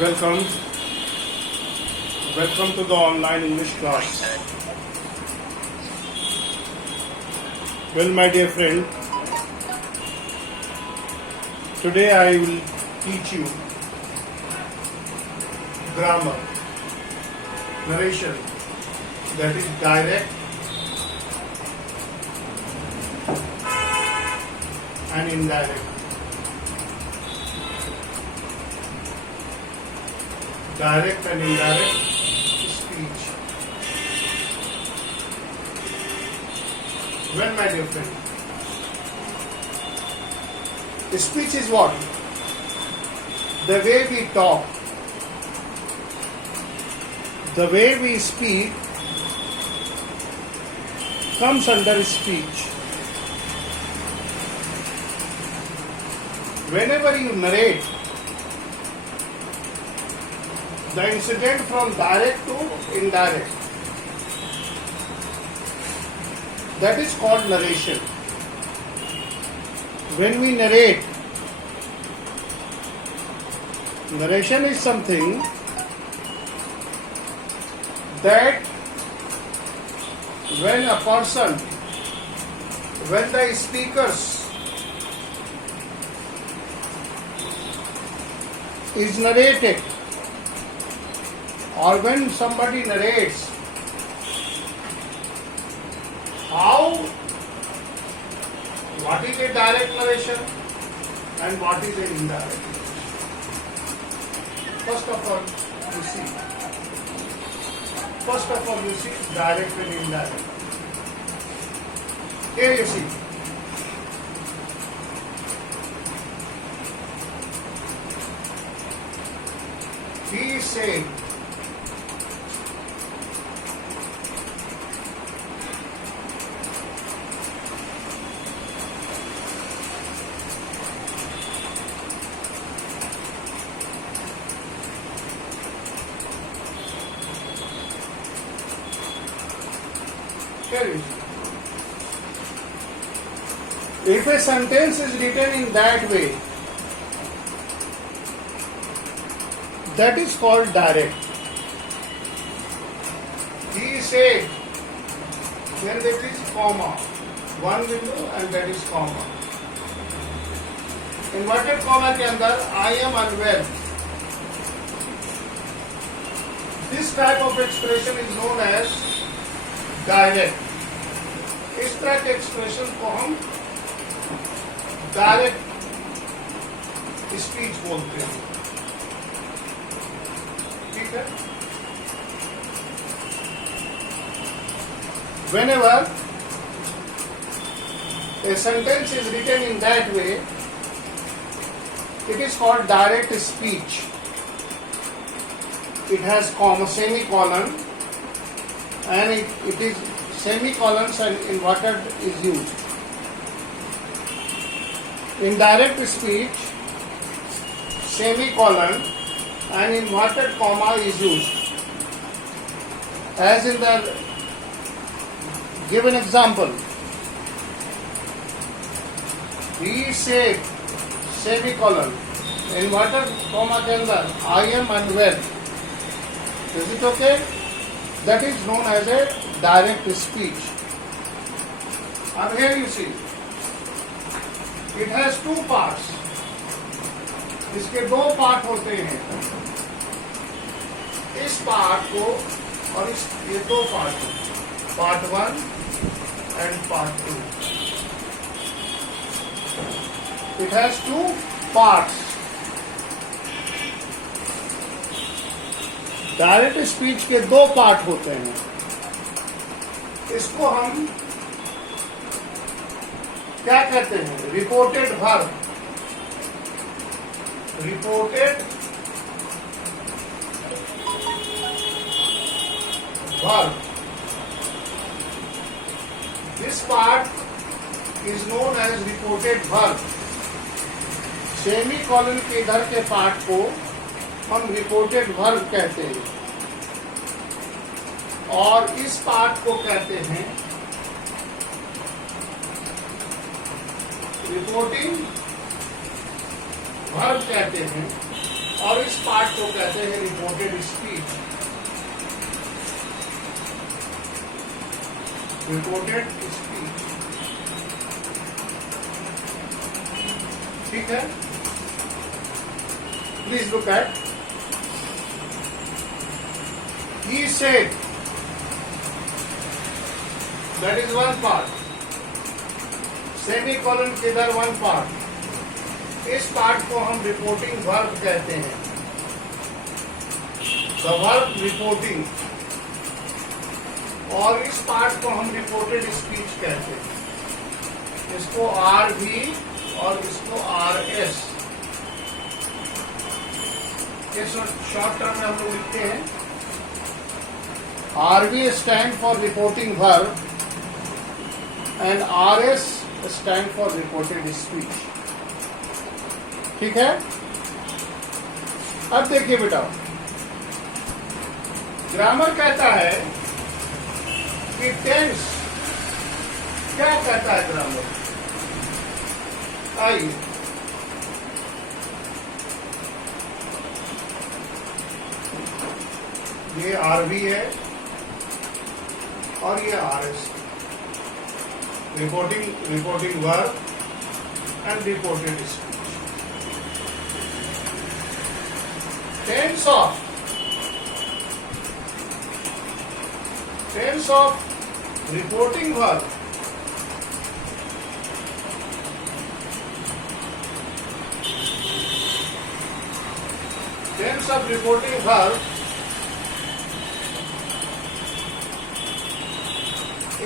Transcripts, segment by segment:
Welcome. Welcome to the online English class. Well, my dear friend, today I will teach you grammar, narration, that is direct and indirect. Direct and indirect speech. Well, my dear friend, speech is what? The way we talk, the way we speak comes under speech. Whenever you narrate the incident from direct to indirect, that is called narration. When we narrate, narration is something that when a person, when the speakers is narrated, or when somebody narrates, what is a direct narration and what is an indirect narration. First of all, you see direct and indirect. Here you see. He is saying, if a sentence is written in that way, that is called direct. He said, then that is comma, one window and that is comma. Inverted comma के अंदर I am unwell. This type of expression is known as direct. इस तरह के expression को हम direct speech बोलते हैं. ठीक है. Whenever a sentence is written in that way, it is called direct speech. It has comma, semicolon, and it is semicolons and inverted is used. In direct speech, semicolon and inverted comma is used. As in the given example, he said, semicolon, inverted comma के अंदर I am unwell. Is it okay? That is known as a direct speech. And here you see, it has two parts. इसके दो part होते हैं. इस part को और ये दो part, part 1 and part 2. It has two parts. Direct speech के दो पार्ट होते हैं. इसको हम क्या कहते हैं? Reported verb. Reported verb. This part is known as reported verb. Semicolon के इधर के पार्ट को हम रिपोर्टेड वर्ब कहते हैं और इस पार्ट को कहते हैं रिपोर्टिंग वर्ब कहते हैं. और इस पार्ट को कहते हैं रिपोर्टेड स्पीच। रिपोर्टेड स्पीच, ठीक है। Please look at, he said, that is one part, semicolon किधर, वन पार्ट, इस पार्ट को हम रिपोर्टिंग वर्ब कहते हैं, द वर्ब रिपोर्टिंग, और इस पार्ट को हम रिपोर्टेड स्पीच कहते हैं। इसको आर भी और इसको आर एस, शॉर्ट टर्म में हम लोग लिखते हैं। RV stand for reporting verb and RS stand for reported speech, ठीक है। अब देखिए बेटा, ग्रामर कहता है कि टेंस क्या कहता है ग्रामर, आइए ये RV है और ये RS, reporting verb and reported speech. Tense of reporting verb, tense of reporting verb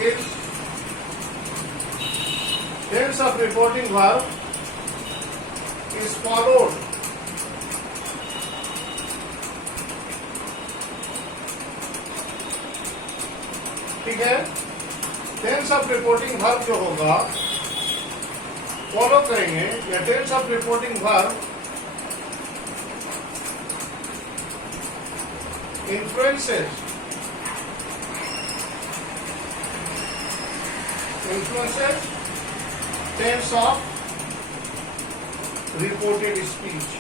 is, tense of reporting verb is followed ठीक है। टेंस ऑफ रिपोर्टिंग वर्ब जो होगा फॉलो करेंगे, या tense of reporting verb influences tense of reported speech।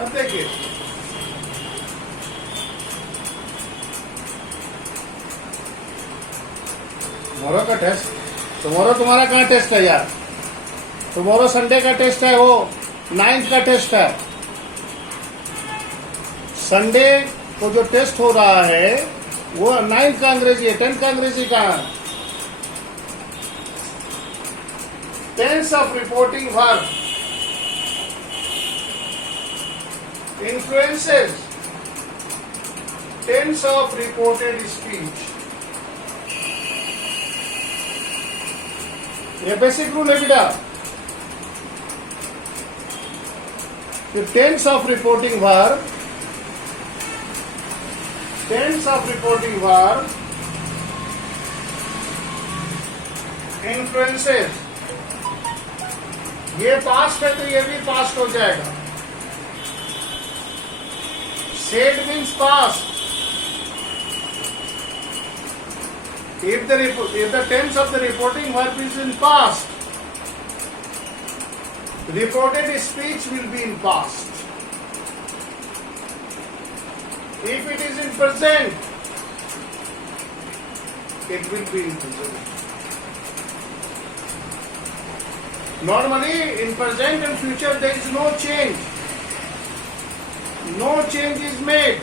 अब देखिए, tomorrow का test, तुम्हारा कहाँ टेस्ट है यार? टुमारो संडे का टेस्ट है, वो 9th का टेस्ट है। संडे को जो टेस्ट हो रहा है वो 9th का अंग्रेजी है, 10th का अंग्रेजी कहाँ है? Tense of reporting verb influences tense of reported speech। ये बेसिक रूल है बेटा। Tense of reporting verb, tense of reporting verb influences, ये पास्ट है तो ये भी पास्ट हो जाएगा। Said means past. If the tense of the reporting verb is in past, reported speech will be in past. If it is in present, it will be in present. Normally, in present and future, there is no change. No change is made.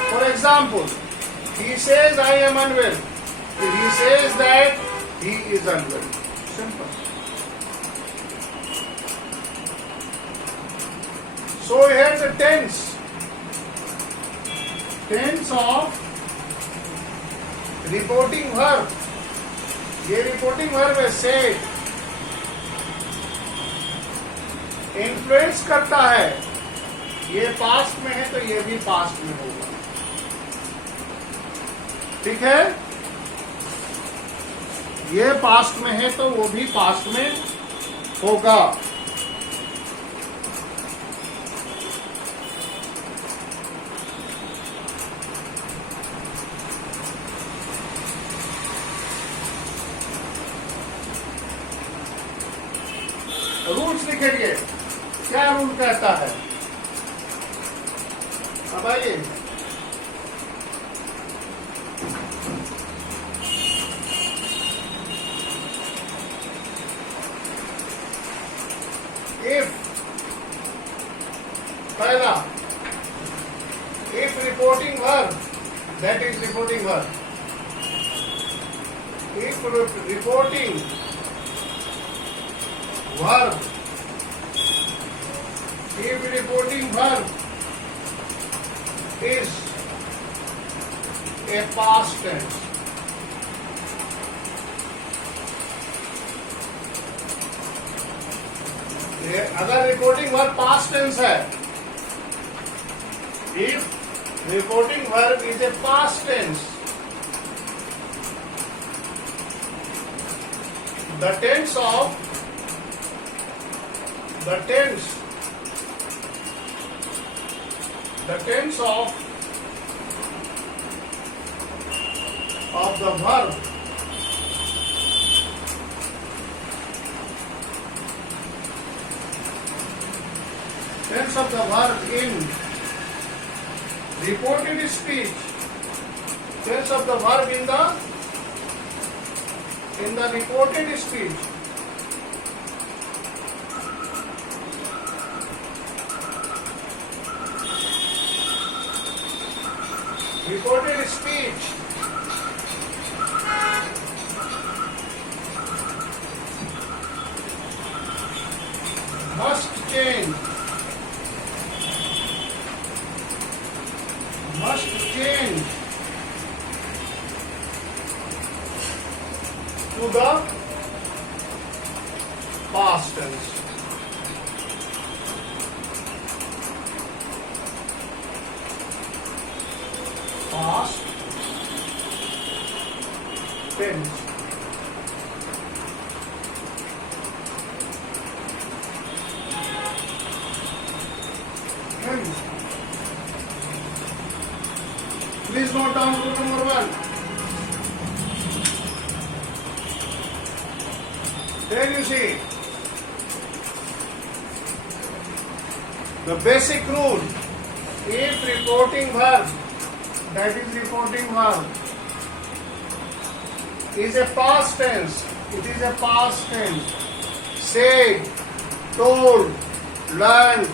For example, he says, I am unwell. He says that he is unwell. Simple. So here the tense. Tense of reporting verb. ये reporting verb है, said. Influence करता है, ये past में है तो ये भी पास्ट में होगा, ठीक है। ये पास्ट में है तो वो भी पास्ट में होगा। के लिए क्या रूल कहता है? अब आइए, इफ पहला, if reporting verb, that is reporting verb, if reporting verb, if reporting verb is a past tense, अगर रिपोर्टिंग वर्ब पास्ट टेंस है, if reporting verb is a past tense, the tense of the tense of the verb tense of the verb in reported speech, tense of the verb in the reported speech, reported speech must change to the past tense. Past tense. Please note down rule number 1. Then you see the basic rule: if reporting verb, that is reporting verb, is a past tense, it is a past tense. Said, told, learned,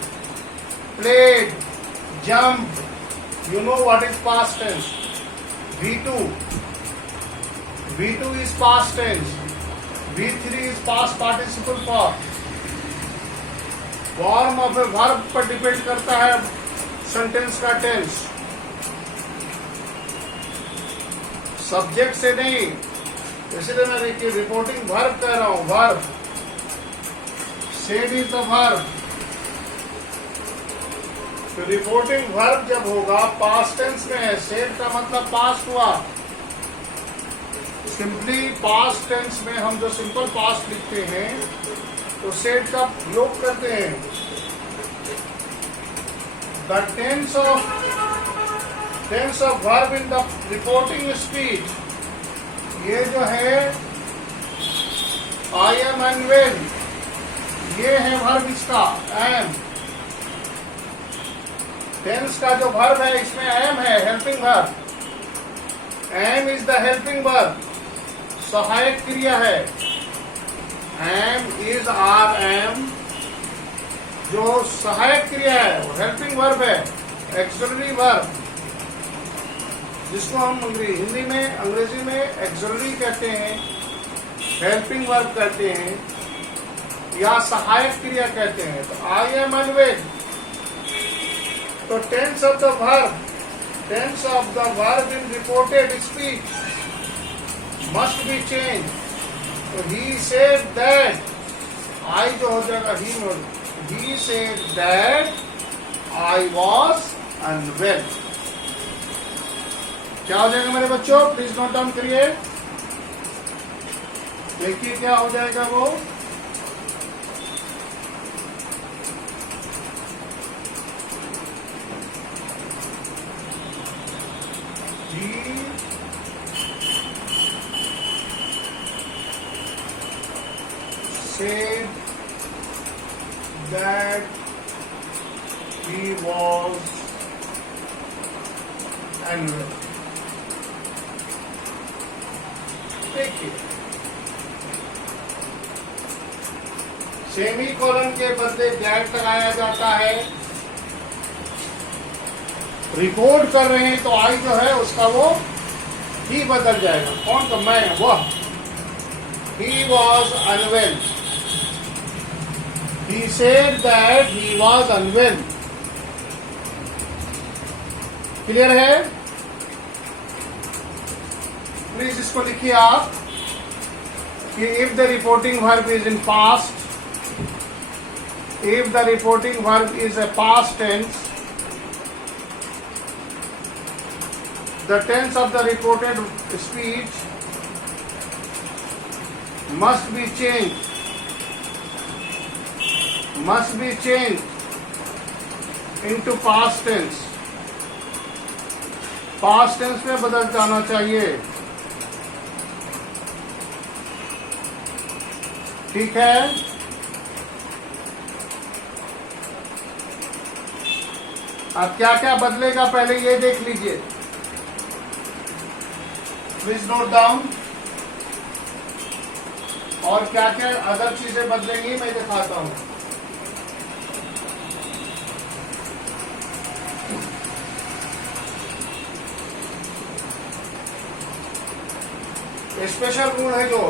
played, jumped. You know what is past tense? V2. V2 is past tense. V3 is past participle form. Form of a verb पर depend करता है sentence का tense, subject से नहीं। इसलिए मैं देखिए reporting verb कह रहा हूं, verb. Said is the verb. तो रिपोर्टिंग वर्ब जब होगा पास्ट टेंस में है, सेड का मतलब पास्ट हुआ। सिंपली पास्ट टेंस में हम जो सिंपल पास्ट लिखते हैं तो सेड का योग करते हैं। The tense of verb in the reporting speech, ये जो है आई एम एंड वेल, ये है वर्ब इसका एम। टेंस का जो वर्ब है इसमें एम है, helping verb. Am is the helping verb, सहायक क्रिया है। एम इज आर एम, जो सहायक क्रिया है वो हेल्पिंग वर्ब है, एक्सलरी वर्ब, जिसको हम हिंदी में अंग्रेजी में एक्सलरी कहते हैं, हेल्पिंग वर्ब कहते हैं या सहायक क्रिया कहते हैं। तो आई एम अनवेल, तो tense of the verb in reported speech must be change. तो ही सेड दैट, आई जो हो जाएगा he said that I was unwell. क्या हो जाएगा मेरे बच्चों? प्लीज नोट डाउन करिए, देखिए क्या हो जाएगा वो। Said that he was unwell. देखिए, सेमी कॉलन के बदले ब्लैंक लगाया जाता है। रिपोर्ट कर रहे हैं तो आई जो है उसका वो ही बदल जाएगा। कौन का? मैं, वह। He was unwell. He said that he was unwell. Clear है? प्लीज इसको लिखिए आप कि if the reporting verb is in past, if the reporting verb is a past tense, the tense of the reported speech must be changed into past tense. past tense में बदल जाना चाहिए। ठीक है? अब क्या क्या बदलेगा पहले ये देख लीजिए। Please note down. और क्या क्या अदर चीजें बदलेंगी मैं दिखाता हूं। स्पेशल रूल है जो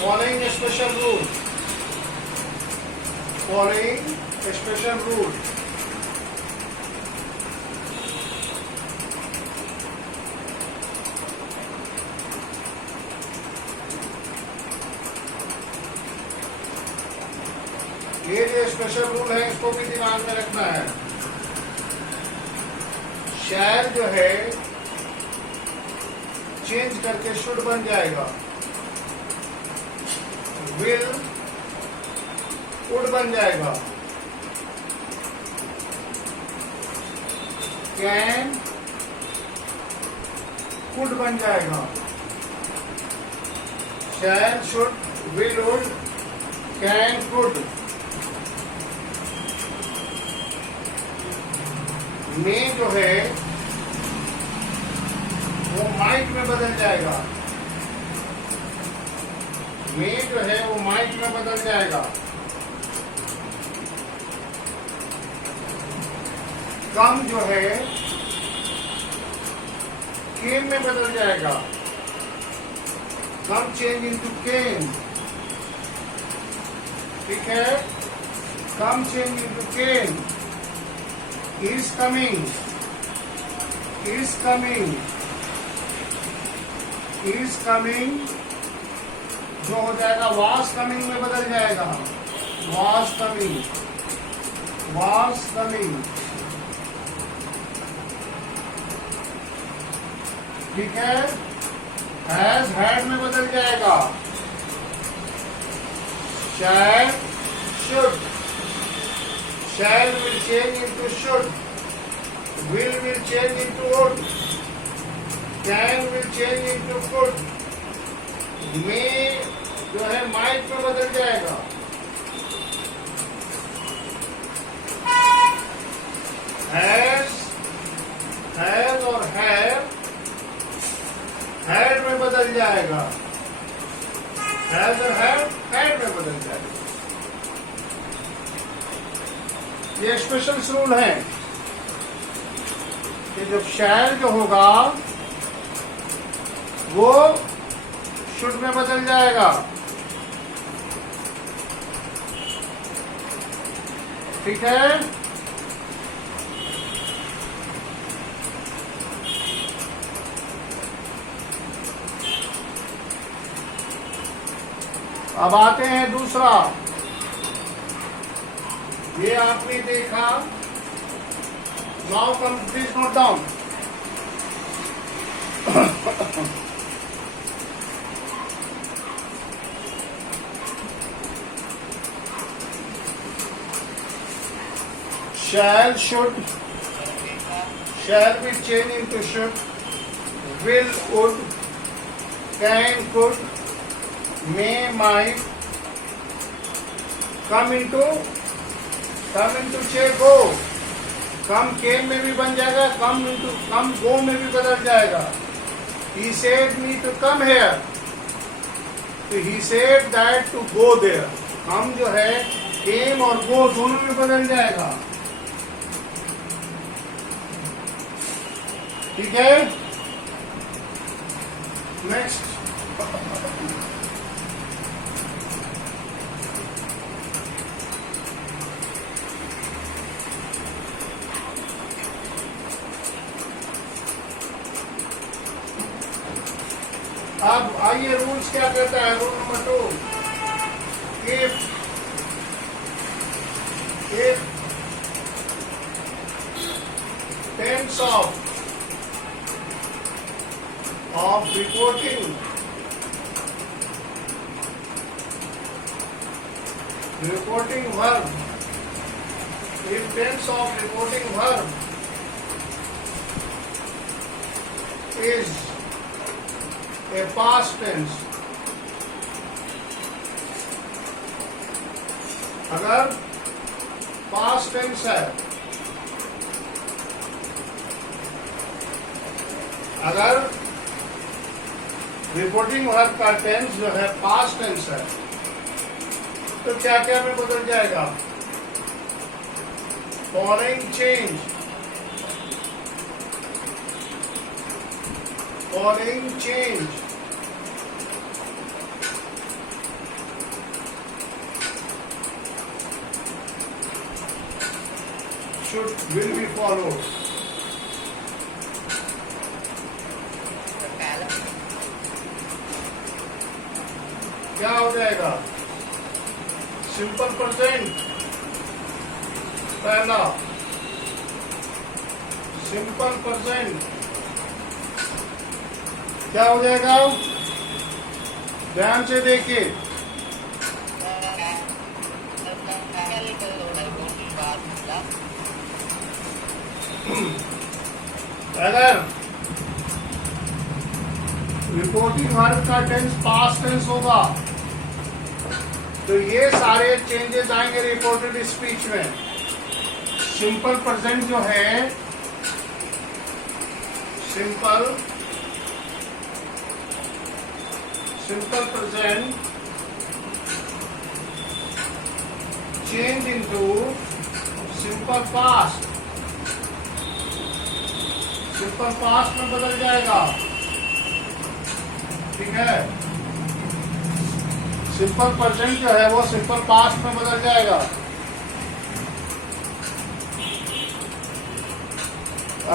following special rule, following special rule. ये जो स्पेशल रूल है इसको भी दिमाग में रखना है। शैल जो है चेंज करके शुड बन जाएगा। विल वुड बन जाएगा। कैन कुड बन जाएगा। Shall, should, will, would, can, could. में जो है वो माइट में बदल जाएगा। में जो है वो माइट में बदल जाएगा। कम जो है केम में बदल जाएगा। Come change into came. ठीक है? Come change into came. is coming, is coming, is coming जो हो जाएगा was coming में बदल जाएगा। was coming, was coming। ठीक है? has had में बदल जाएगा। shall, should। Shall will change into should. Will change into would. Can will change into could. May जो है might में बदल जाएगा। Has और have had में बदल जाएगा। Has और have had में बदल जाएगा। ये स्पेशल रूल है कि जब शैल जो होगा वो शुड में बदल जाएगा। ठीक है? अब आते हैं दूसरा। ये आपने देखा। Now come, please note down. shall, should, shall be changed into should, will, would, can, could, may, might come into come into चे गो, कम केम में भी बन जाएगा, कम इंटू कम गो में भी बदल जाएगा। He said me to come here, तो he said that to go there। हम जो है केम और गो दोनों में बदल जाएगा। ठीक है, नेक्स्ट। अब आइए रूल्स क्या कहता है। Rule number 2, if tense of reporting verb, if tense of reporting verb is a past tense, अगर पास्ट टेंस है, अगर रिपोर्टिंग वर्ब का टेंस जो है पास्ट टेंस है, तो क्या क्या में बदल जाएगा। Following change, following change, will be followed। क्या हो जाएगा। सिंपल प्रेजेंट पहला, सिंपल प्रेजेंट क्या हो जाएगा, ध्यान से देखिए। अगर रिपोर्टिंग वर्ब का टेंस पास्ट टेंस होगा, तो ये सारे चेंजेस आएंगे रिपोर्टेड स्पीच में। सिंपल प्रेजेंट जो है, simple present change into simple past, simple past में बदल जाएगा। ठीक है, सिंपल प्रेजेंट जो है वो सिंपल पास्ट में बदल जाएगा।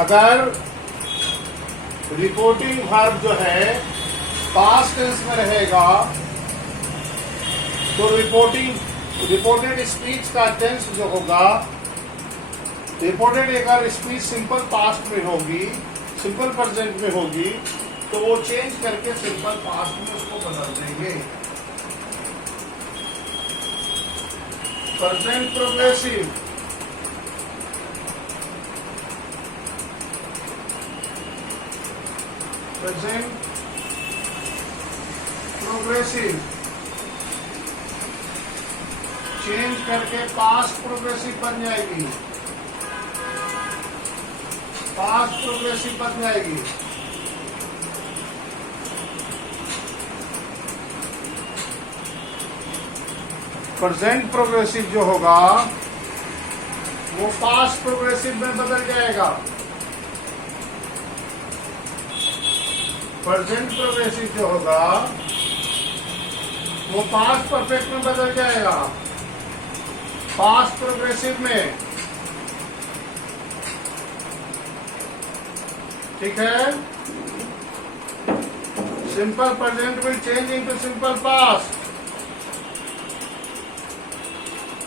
अगर रिपोर्टिंग वर्ब जो है पास्ट टेंस में रहेगा, तो रिपोर्टेड स्पीच का टेंस जो होगा, रिपोर्टेड अगर स्पीच सिंपल पास्ट में होगी, सिंपल प्रेजेंट में होगी, तो वो चेंज करके सिंपल पास्ट में उसको बदल देंगे। Present progressive, present progressive change करके पास्ट प्रोग्रेसिव बन जाएगी, पास्ट प्रोग्रेसिव बन जाएगी। प्रेजेंट प्रोग्रेसिव जो होगा वो पास्ट प्रोग्रेसिव में बदल जाएगा। प्रेजेंट प्रोग्रेसिव जो होगा वो पास्ट परफेक्ट में बदल जाएगा। पास्ट प्रोग्रेसिव में, ठीक है। Simple present will change into simple past.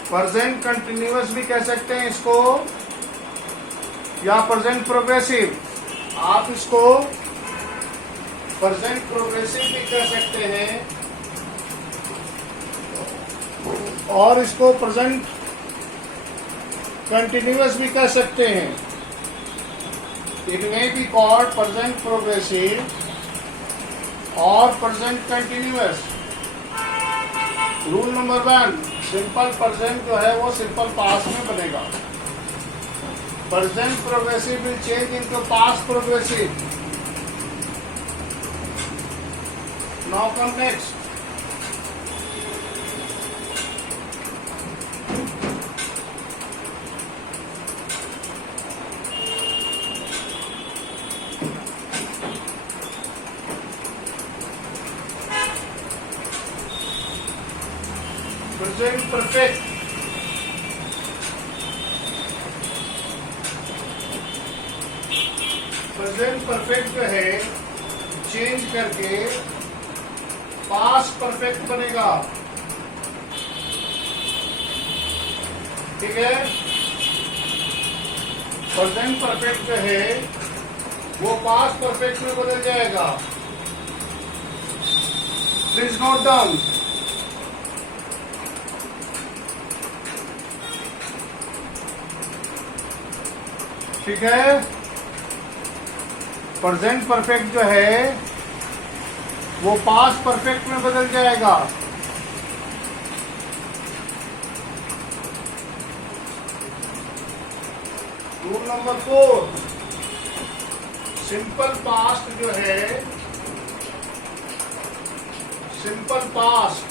Present continuous भी कह सकते हैं इसको, या प्रेजेंट प्रोग्रेसिव। आप इसको प्रेजेंट प्रोग्रेसिव भी कह सकते हैं, और इसको प्रेजेंट कंटिन्यूअस भी कह सकते हैं। It may be called present progressive और present continuous. Rule number 1, simple present जो है वो सिंपल पास्ट में बनेगा. Present progressive will change into past progressive. Now come next. Present perfect. Present perfect जो है चेंज करके पास्ट परफेक्ट बनेगा. ठीक है. प्रेजेंट परफेक्ट जो है वो पास्ट परफेक्ट में बदल जाएगा. Please note down. ठीक है. प्रेजेंट परफेक्ट जो है वो पास्ट परफेक्ट में बदल जाएगा. Rule number 4. सिंपल पास्ट जो है, सिंपल पास्ट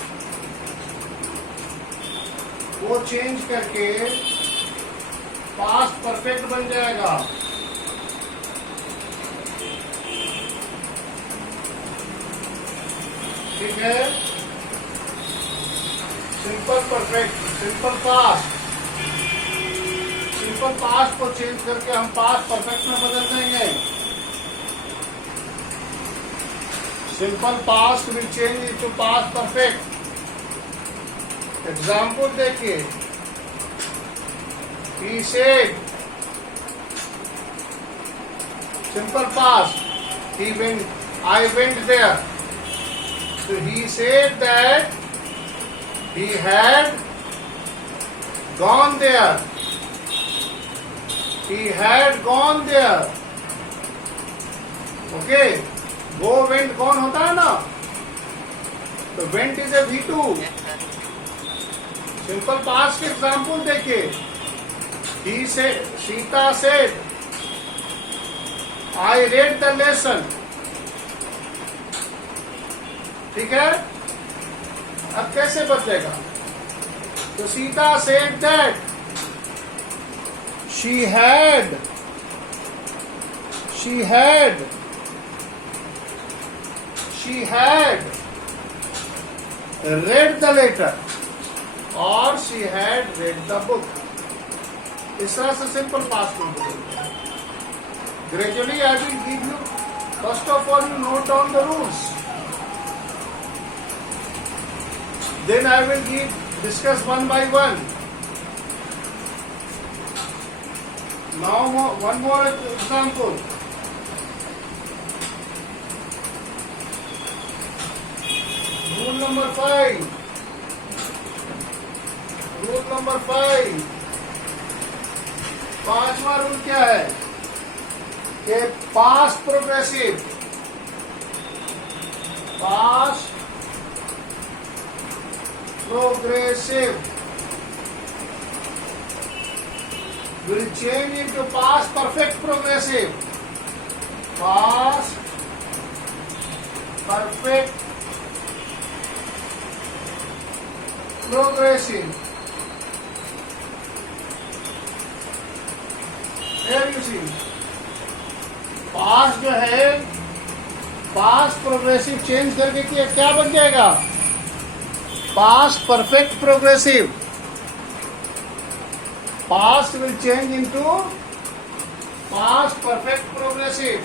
वो चेंज करके पास्ट परफेक्ट बन जाएगा. ठीक है. Simple perfect, simple past, simple past को चेंज करके हम पास्ट परफेक्ट में बदल देंगे. Simple past will change into past perfect. Example देखिए. He said, simple past, I went there. So he said that he had gone there. He had gone there. Okay. Go, went, gone होता है ना. तो went is a V2. Simple past के example देखिए. He said, Sita said, I read the lesson. ठीक है. अब कैसे बचेगा? तो Sita said that she had read the letter or she had read the book. इस तरह से सिंपल पास्ट में बदलते हैं. Gradually I will give you, first of all you note down the rules, then I will discuss one by one. Now one more example. Rule number 5. Rule number 5. पांचवा rule क्या है कि past progressive will change into past perfect progressive. Past perfect progressive. Here you see, past जो है past progressive change करके क्या बन जाएगा? Past perfect progressive. Past will change into past perfect progressive.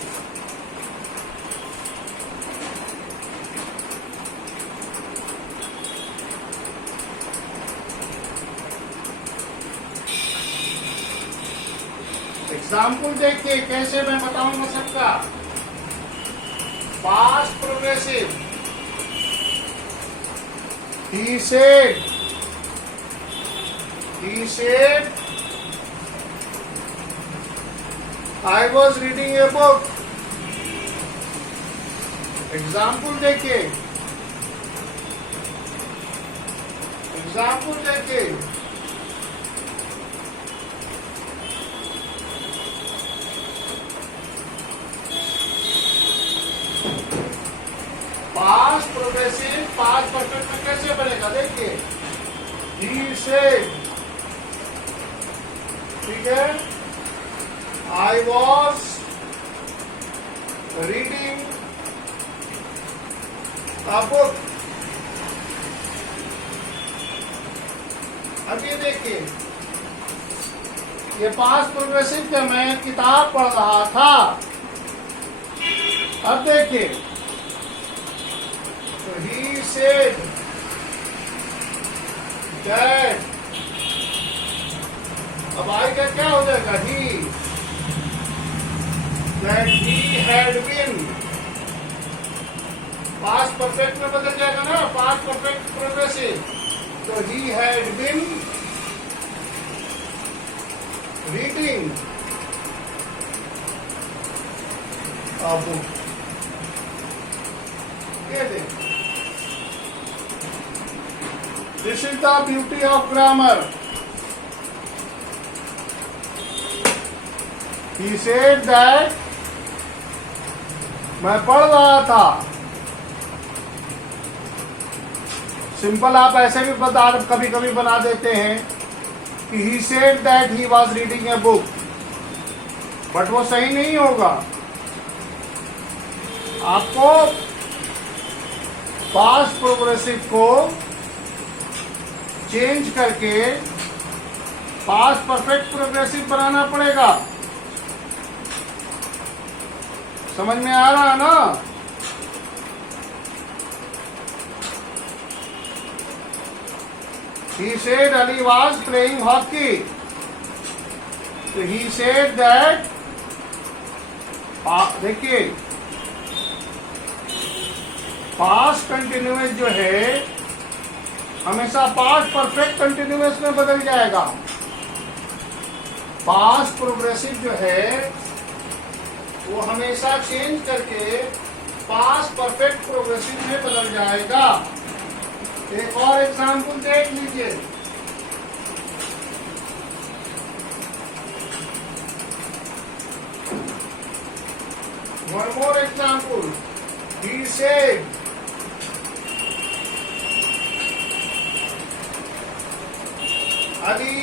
Example देखिए कैसे मैं बताऊंगा सबका. Past progressive. He said I was reading a book. Example देखिए. एग्जाम्पल देखिए, पास्ट प्रोग्रेसिव पास्ट परफेक्ट में कैसे बनेगा देखिए। ही सेड, ठीक है, I was reading a book. अब ये देखिए, ये पास्ट प्रोग्रेसिव का मैं किताब पढ़ रहा था। अब देखिए, तो ही सेड दैट, अब आई का क्या हो जाएगा, he, that he had been, past perfect में बदल जाएगा ना, पास्ट परफेक्ट प्रोग्रेसिव, तो he had been reading a book. This is the beauty of grammar. He said that मैं पढ़ रहा था। सिंपल आप ऐसे भी कभी कभी बना देते हैं कि he said that he was reading a book, but वो सही नहीं होगा। आपको पास्ट प्रोग्रेसिव को चेंज करके पास्ट परफेक्ट प्रोग्रेसिव बनाना पड़ेगा। समझ में आ रहा है ना? He said Ali was playing hockey. So he said that, देखिए, पास्ट कंटिन्यूअस जो है हमेशा पास्ट परफेक्ट कंटिन्यूअस में बदल जाएगा। पास्ट प्रोग्रेसिव जो है वो हमेशा चेंज करके पास्ट परफेक्ट प्रोग्रेसिव में बदल जाएगा। एक और एग्जाम्पल देख लीजिए। One more example. He said, Ali